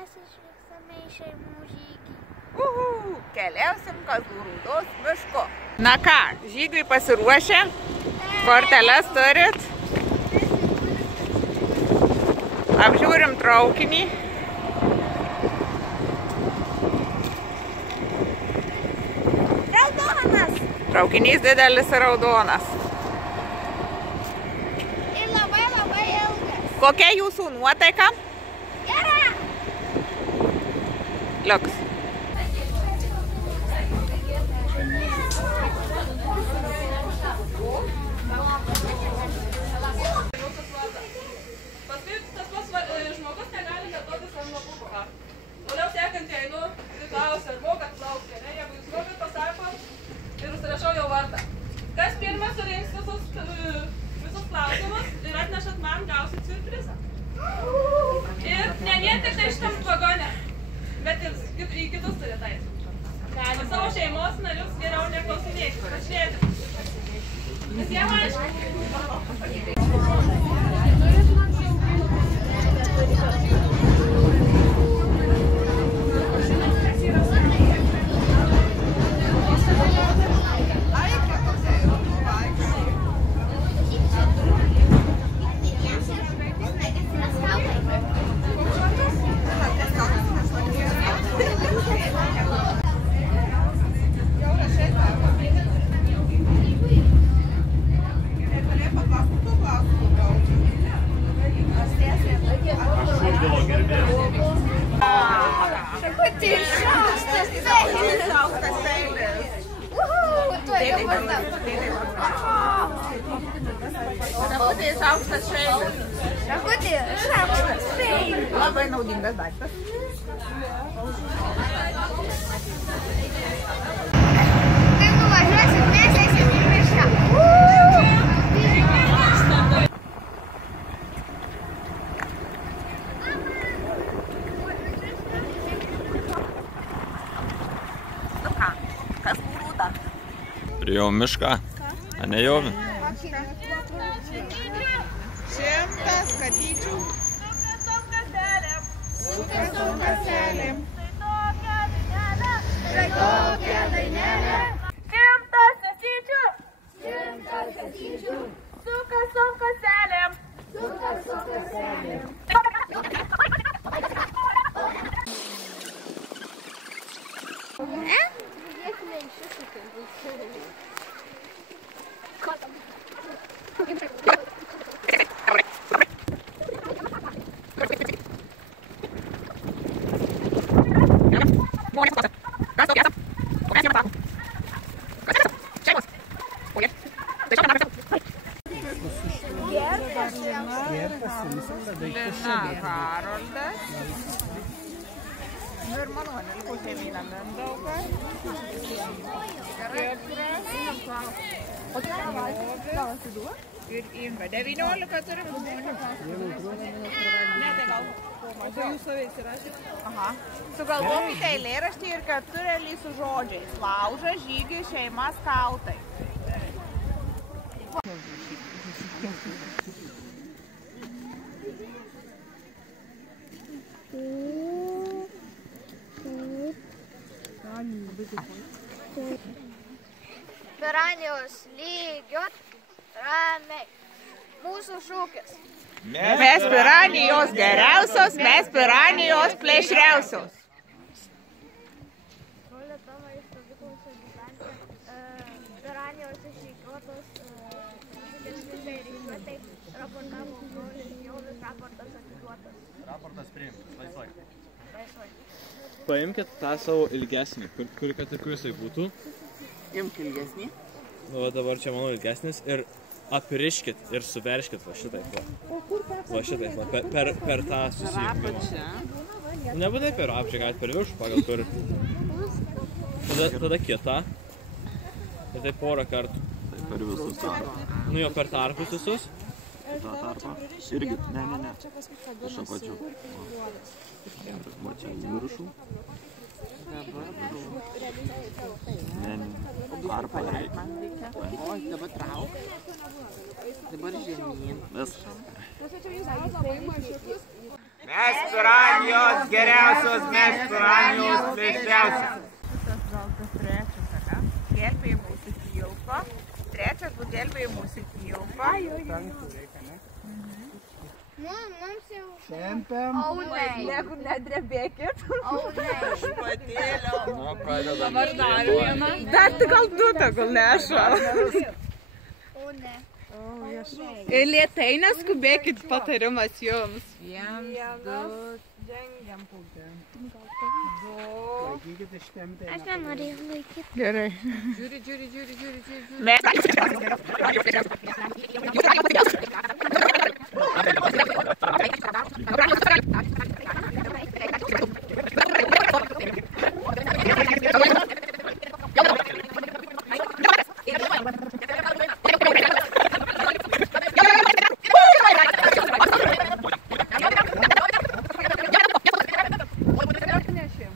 mes išvyksame į šeimų žygį. Keliausim Kazlų Rūdos mišku. Na ką, žygiui pasiruošę? Korteles turit? Apžiūrim traukinį. Raudonas! Traukinys didelis ir raudonas. Ir labai ilgas. Kokia jūsų nuotaika? Gera! Liuks. Žmogus negali neduotis ant lapuko. Toliau sekant einu ir klausiu, ar mokat plaukti, ne? Jeigu jūs mokat, pasakot ir užsirašau jau vardą. Kas pirmas surinks visus klausimus ir atnešat man, gausit siurprizą. Ir ne vien tik tai šitam vagone, bet ir į kitus turite eiti. Savo šeimos narius geriau neklausinėkit, pažiūrėkit. Visiems aišku? Šakutės aukštas šeilis. Šakutės aukštas šeilis. Labai naudingas daiktas. Kai nuvažiuosim, mes eisim į mišką. Nu ką, kas Rūda? Prijau mišką, a ne jovi? 100 katyčių. Sukas kaselėm. Štai tokia dainelė. 100 sesyčių. 100 katyčių. Sukas kaselėm. Sukas kaselėm. Žiūrėkime į šitą Lina Haroldas. Ir mano pusė Mina Mindaugas. Ir Inga. 19 turim. Ne, tai gal. O tai jūs save įsirašėte? Aha. Sugalvokite eilėraštį ir keturėlį su žodžiais. Lauža, žygiai, šeima, skautai. Piranijos lygiot ramiai. Mūsų šūkis. Mes piranijos geriausios, mes piranijos plėšriausios. Rolė Toma iš stovyklos gyventi. Piranijos išžygiotos didesnė ryšiuotai. Raportavo brolis Jovis, raportas atiduotas. Raportas priimtas, laisvai. Paimkit tą savo ilgesnį, kad ir kur jisai būtų. Imk ilgesnį. Nu, va dabar čia mano ilgesnis ir apriškit ir suverškit va šitaip va. Va šitaip va, per tą susijungimą. Nebūtinai per apčią, galite per viršų pagal kur. Tada kitą. Ir tai porą kartų. Per visus tarpą. Nu jo per tarpus visus. tą tarpą. Irgi, ne. Iš apačių. Va čia viršų. Ne. Tarpą reikia. O, dabar trauk. Dabar žemyn. Vis. Mes piranijos geriausios, mes piranijos plėšriausios. Šitas gal tas trečias, ane? Gelbėjai mūsų tilpo. Trečias bus gelbėjai mūsų tilpo. Mums jau... Tempiam. Aunai. Jeigu nedrebėkit. Aunai. Špatėlio. Nu, pradeda. Dabar dar vieną. Dar tik gal du, tegul neša. Aunai. Ir lėtai neskubėkit, patarimas jums. Laikykit ištempti. Aš nenorėjau laikyti. Gerai.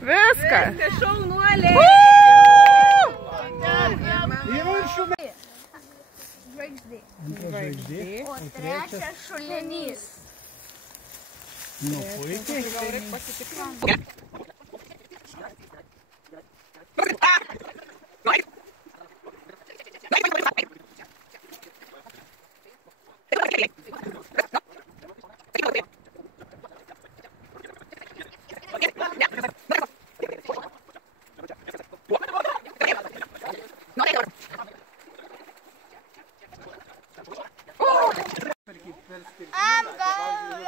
Viskas. Šaunuoliai. Į viršų. Žvaigždė. Žvaigždė. O trečias šulinys. Nu, puikiai.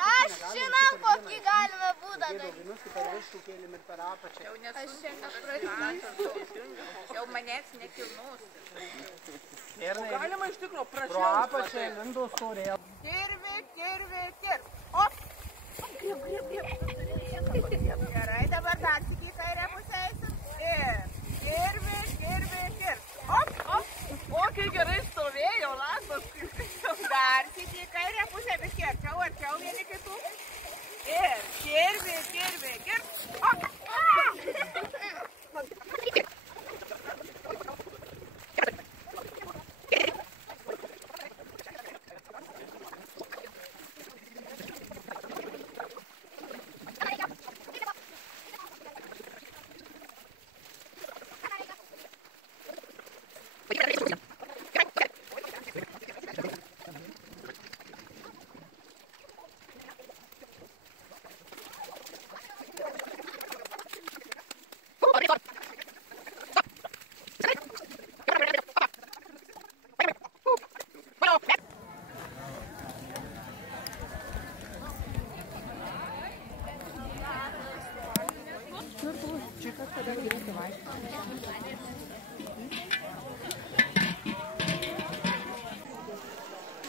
Aš žinau, kokį galime būdą daryti. Jau manęs nekilnus. Galima iš tikrųjų prašiau. Pro apačią lindo storėl. Kirvi. Op. Gerai, dabar dar tik į kairę pusę eisim. Kirvi. Op. O, kai gerai stovėjo, lasas. Dar tik į kairę pusę, bet arčiau vieni kitų. Ir kirvi. Op.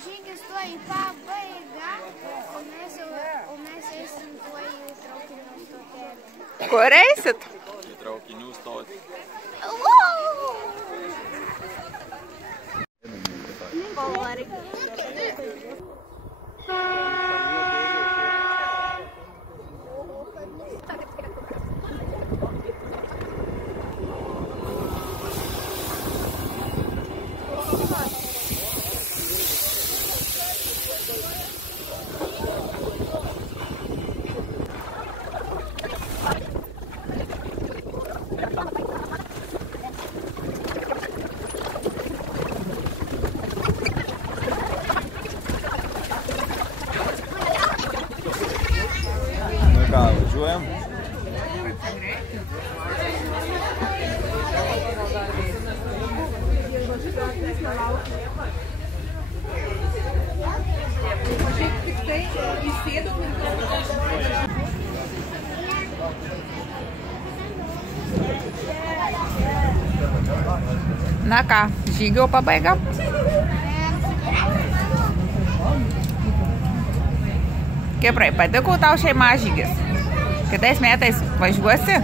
Žygis tuo į pabaigą, o mes eisim tuo į traukinių stotelį. Kur eisit? Į traukinių stotį. Ką, važiuojam? Na ką, žygio pabaiga? Kiprai, patiko tau šeima žygis? Kitais metais važiuosi?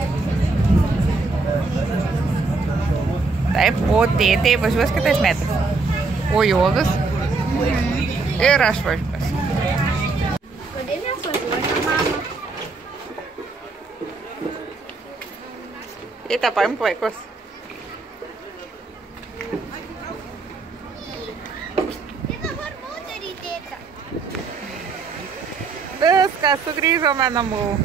Taip, o tėtė važiuos kitais metais. O Jovis? Ir aš važiuosiu. Kodėl nevažiuoja, mama? Eita, paimk vaikus. Tai dabar moterį, tėta. Viskas. Viskas, sugrįžome namo.